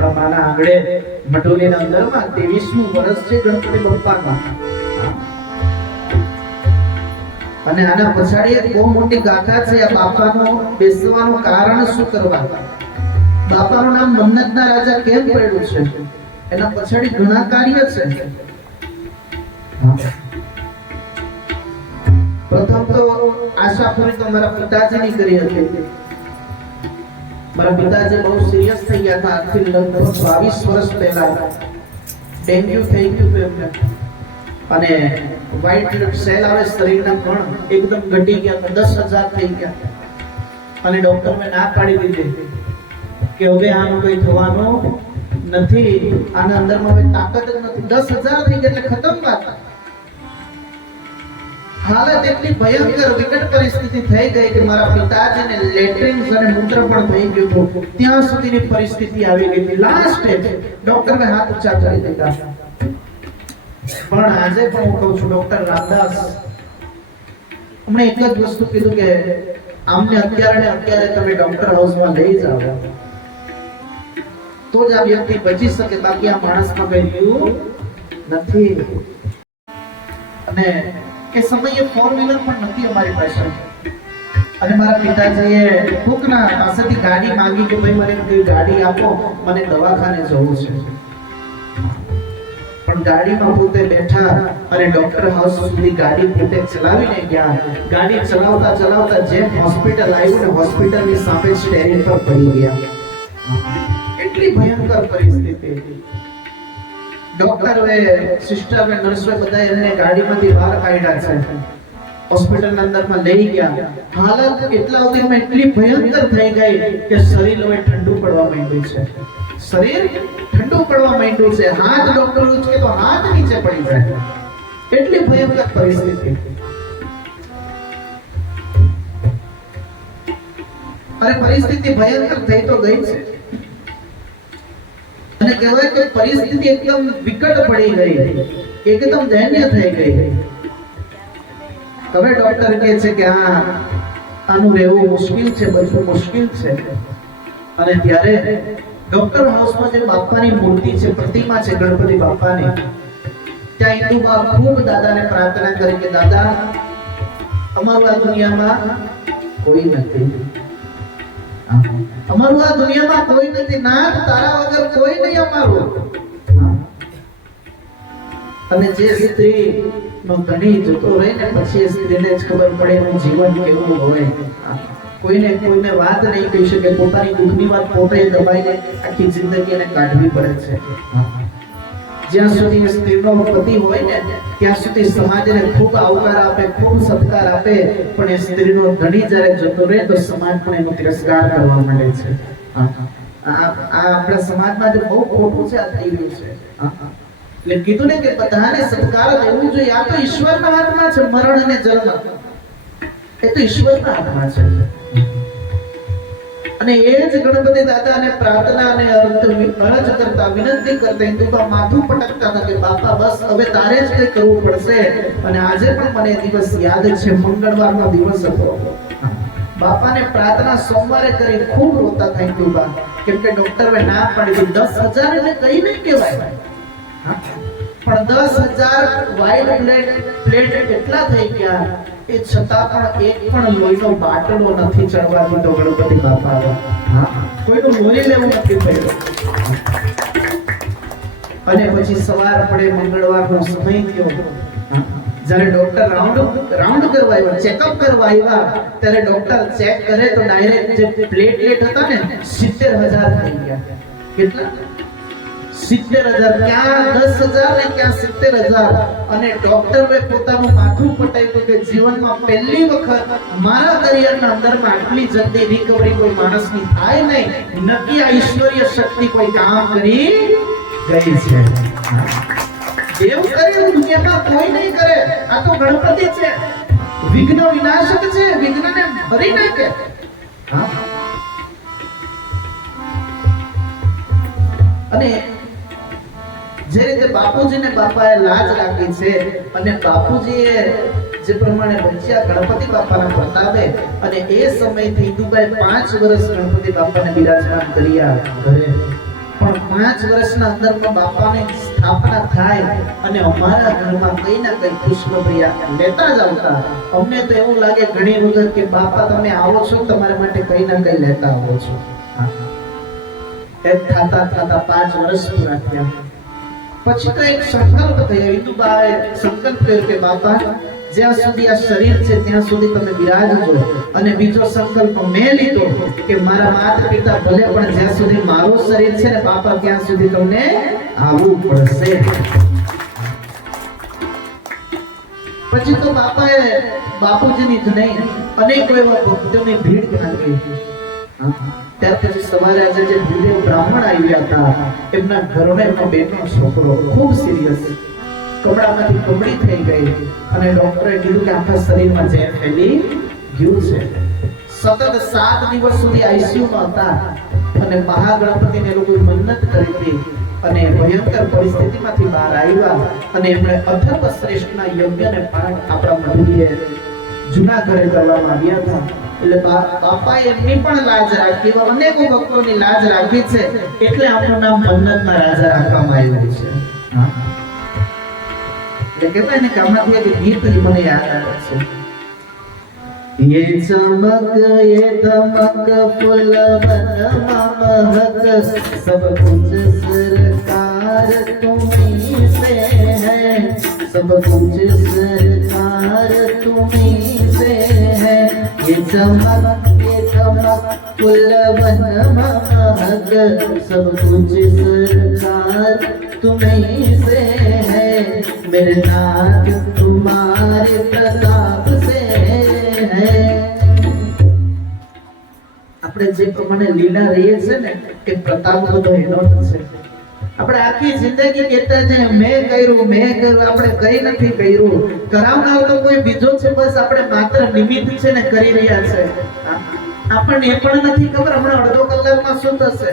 આપણા માના આંગણે મઢોલીના અંદરમાં 23મું વર્ષ છે ગણપતિ બાપ્પાના. અને આના પછાડી એક બહુ મોટી ગાથા છે. આ બાપાનું બેસવાનું કારણ શું કરવા, બાપાનું નામ મન્નતના રાજા કેમ પડ્યું છે, એના પછાડી ઘણા કાર્ય છે. પ્રથમ તો આશા પૂરી તો મારા પિતાજીની કરી હતી. મારા પિતાજી બહુ સિરિયસ થઈ ગયા હતા. આજથી લગભગ 22 વર્ષ પહેલા ડેન્ગ્યુ થઈ ગયું હતું એમને, અને વ્હાઇટ બ્લડ સેલ આવે શરીરના પણ એકદમ ઘટી ગયા, 10,000 થઈ ગયા. અને ડોક્ટરને ના પાડી દીધી કે હવે આનું કંઈ થવાનું નથી, આના અંદરમાં હવે તાકાત જ નથી. 10,000 થઈ ગયા એટલે ખતમ વાત. હાલત એટલી ભયંકર વિકટ પરિસ્થિતિ થઈ ગઈ કે મારા પિતાજીને લેટ્રિન્સ અને મૂત્ર પણ થઈ ગયું હતું. ત્યાં સુધીની પરિસ્થિતિ આવી ગઈ હતી. લાસ્ટ સ્ટેજ ડોક્ટરને હાથ ઊંચા કરી દીધા. પણ આજે પણ હું કહું છું, ડોક્ટર રામદાસ અમને એક જ વસ્તુ કીધું કે આમને અત્યારે તમે ડોક્ટર હાઉસમાં લઈ જાઓ તો જ આ વ્યક્તિ બચી શકે, બાકી આ માણસમાં કઈ રહ્યું નથી. અને એ સમયે 4-વ્હીલર પણ નથી અમારી પાસે. અને મારા પિતાજીએ કોકના પાસેથી ગાડી માંગી કે ભાઈ મને કોઈ ગાડી આપો, મને દવાખાને જવું છે. પણ ગાડીમાં પોતે બેઠા અને ડોક્ટર હાઉસ સુધી ગાડી પોતે ચલાવીને ગયા. ગાડી ચલાવતા જેમ હોસ્પિટલ આવ્યું ને હોસ્પિટલની સામે સ્ટેરિંગ પર પડી ગયા. એટલી ભયંકર પરિસ્થિતિ હતી. ડોક્ટરે, સિસ્ટરને, નર્સોએ બધા એમને ગાડીમાંથી બહાર કાઢ્યા છે, હોસ્પિટલના અંદરમાં લઈ ગયા. હાલત એટલા સુધીમાં એટલી ભયંકર થઈ ગઈ કે શરીર હવે ઠંડુ પડવા માંડ્યું છે. શરીર ઠંડુ પડવા માંડ્યું છે. હાથ ડોક્ટર ઉચકે તો હાથ નીચે પડી જાય. એટલી ભયંકર પરિસ્થિતિ. અને પરિસ્થિતિ ભયંકર થઈ તો ગઈ છે. અને કહેવાય કે પરિસ્થિતિ એકદમ વિકટ પડી ગઈ, એકદમ દયનીય થઈ ગઈ. હવે ડોક્ટર કહે છે કે આનું રહેવું મુશ્કેલ છે, બચવું મુશ્કેલ છે. અને ત્યારે ડોક્ટર હાઉસમાં જે બાપાની મૂર્તિ છે, પ્રતિમા છે ગણપતિ બાપાની, ત્યાં હિન્દુબા ખૂબ દાદાને પ્રાર્થના કરી કે દાદા અમારું આ દુનિયામાં કોઈ નથી, અમારું આ દુનિયામાં કોઈ નથી, નાથ તારા વગર કોઈ નહીં અમારું. અને જે સ્ત્રી નો ધણી જતો રહે ને પછી સ્ત્રીને જ ખબર પડે એનું જીવન કેવું હોય. કોઈને વાત નહીં કહી શકે, પોતાની દુઃખની વાત પોતે દબાઈને આખી જિંદગી એને કાઢવી પડે છે. જ્યાં સુધી સ્ત્રીનો પતિ હોય ને ત્યાં સુધી સમાજને ખૂબ આવકાર આપે, ખૂબ સત્કાર આપે, પણ એ સ્ત્રીનો ધણી જ્યારે જતો રહે તો સમાજ પણ એનો તિરસ્કાર કરવા માંડે છે. આપણા સમાજમાં જે બહુ ખોટું છે આ થઈ રહ્યું છે. એટલે કીધું ને કે બધાને સત્કાર દેવું જોઈએ. આ તો ઈશ્વરના હાથમાં છે, મરણ અને જન્મ એ તો ઈશ્વરના હાથમાં છે. અને એ જ ગણપતિ દાદાને પ્રાર્થના અને અરજ કરતા, વિનંતી કરતા, હિન્દુબા માથું પટકતા હતા કે બાપા બસ હવે તારે જ કંઈ કરવું પડશે. અને આજે પણ મને દિવસ યાદ છે, મંગળવારનો દિવસ હતો. બાપાને પ્રાર્થના સોમવારે કરી ખૂબ રોતા હતા હિન્દુબા, કેમ કે ડોક્ટરે ના પાડી દીધી. 10,000 એટલે કઈ નહીં કહેવાય, પણ 10,000 વ્હાઇટ પ્લેટ કેટલા થઈ ગયા એ છતાં પણ એક પણ લોહીનો બાટલો નથી ચડવા દીધો ગણપતિ બાપા. કોઈનું લોહી લેવું નથી થયું. અને પછી સવાર પડે, મંગળવારનો સમય થયો, જ્યારે ડોક્ટર રાઉન્ડ કરવા આવ્યા, ચેકઅપ કરવા આવ્યા, ત્યારે ડોક્ટર ચેક કરે તો ડાયરેક્ટ જે પ્લેટલેટ હતા ને 70,000 થઈ ગયા. કેટલા? 70,000. ક્યાં 10,000 ને ક્યાં 70,000. અને ડોક્ટરે પોતાનું માથું પટાવ્યું કે જીવનમાં પહેલી વખત મારા કરિયરના અંદરમાં આટલી જલ્દી રિકવરી કોઈ માણસની થાય નહીં. નક્કી આ ઈશ્વરીય શક્તિ કોઈ કામ કરી ગઈ છે. એવું કરેલું દુનિયામાં કોઈ નહીં કરે. આ તો ગણપતિ છે, વિઘ્ન વિનાશક છે, વિઘ્નને ભરી નાખે. અને જે રીતે બાપુજીને બાપાએ લાજ રાખી છે અને બાપુજીએ જે પ્રમાણે બચ્યા ગણપતિ બાપાના પ્રતાપે, અને એ સમયથી હિન્દુબાઈ 5 વર્ષ ગણપતિ બાપાને બિરાજમાન કર્યા ઘરે. પણ 5 વર્ષના અંદરમાં બાપાની સ્થાપના થાય અને અમારા ઘરમાં કઈ ના કઈ પુષ્પપ્રિયા લેતા જ આવતા. અમને તો એવું લાગે ઘણી વખત કે બાપા તમે આવો છો તમારા માટે કઈ ના કઈ લેતા આવો છો. એક થાતા 5 વર્ષ પૂરા થયા પછી તો એક સંકલ્પ થયો. વિદુબાએ સંકલ્પ કર્યો કે બાપા જ્યાં સુધી આ શરીર છે ત્યાં સુધી તમે બિરાજજો. અને બીજો સંકલ્પ મેં લીધો કે મારા માતા પિતા ભલે પણ જ્યાં સુધી મારું શરીર છે ને બાપા ત્યાં સુધી તમને આવવું પડશે. પછી તો બાપાએ બાપુજીની જ નહીં અનેકો એવા ભક્તોની ભીડ લાગી. ત્યાર પછી સવારે આજે જે ભૂદેવ બ્રાહ્મણ આવ્યા હતા એમના ઘરનો એમનો બેનો છોકરો ખૂબ સિરિયસ કમળામાંથી કમળી થઈ ગઈ અને ડોક્ટરે કીધું કે આખા શરીરમાં ઝેર ફેલી ગયું છે. સતત 7 દિવસ સુધી આઈસીયુમાં હતા અને મહાગણપતિને લોકોએ મન્નત કરી હતી અને ભયંકર પરિસ્થિતિમાંથી બહાર આવ્યા અને એમણે અથર્વ શ્રેષ્ઠના યજ્ઞને પાઠ આપણા મંદિરે જૂના ઘરે કરવામાં આવ્યા હતા. એટલે બાપાએ એમની પણ લાજ રાખી, અનેકો ભક્તોની લાજ રાખી છે એટલે આપણું નામ મન્નતના રાજા રાખવામાં આવ્યું છે. એટલે કહેવાય ને કે આમાંથી એક ગીત મને યાદ આવે છે. ये चमक ये दमक फुलवन महक सब कुछ सरकार तुम्हीं से है, सब कुछ सरकार तुम्हीं से है. ये चमक ये दमक फुलवन महक सब कुछ सरकार तुम्हीं से है. मेरे नाथ तुम्हारे प्रताप से આપણે જે પ્રમાણે લીલા રહીએ છે ને એ પ્રતાપ બધો એનો જ છે. આપણે આખી જિંદગી કહેતા છે મેં કર્યું આપણે કઈ નથી કર્યું. કરાવનાર તો કોઈ બીજો છે, બસ આપણે માત્ર નિમિત્ત છે ને કરી રહ્યા છે. આપણને એ પણ નથી ખબર હમણાં અડધો કલાકમાં શું થશે.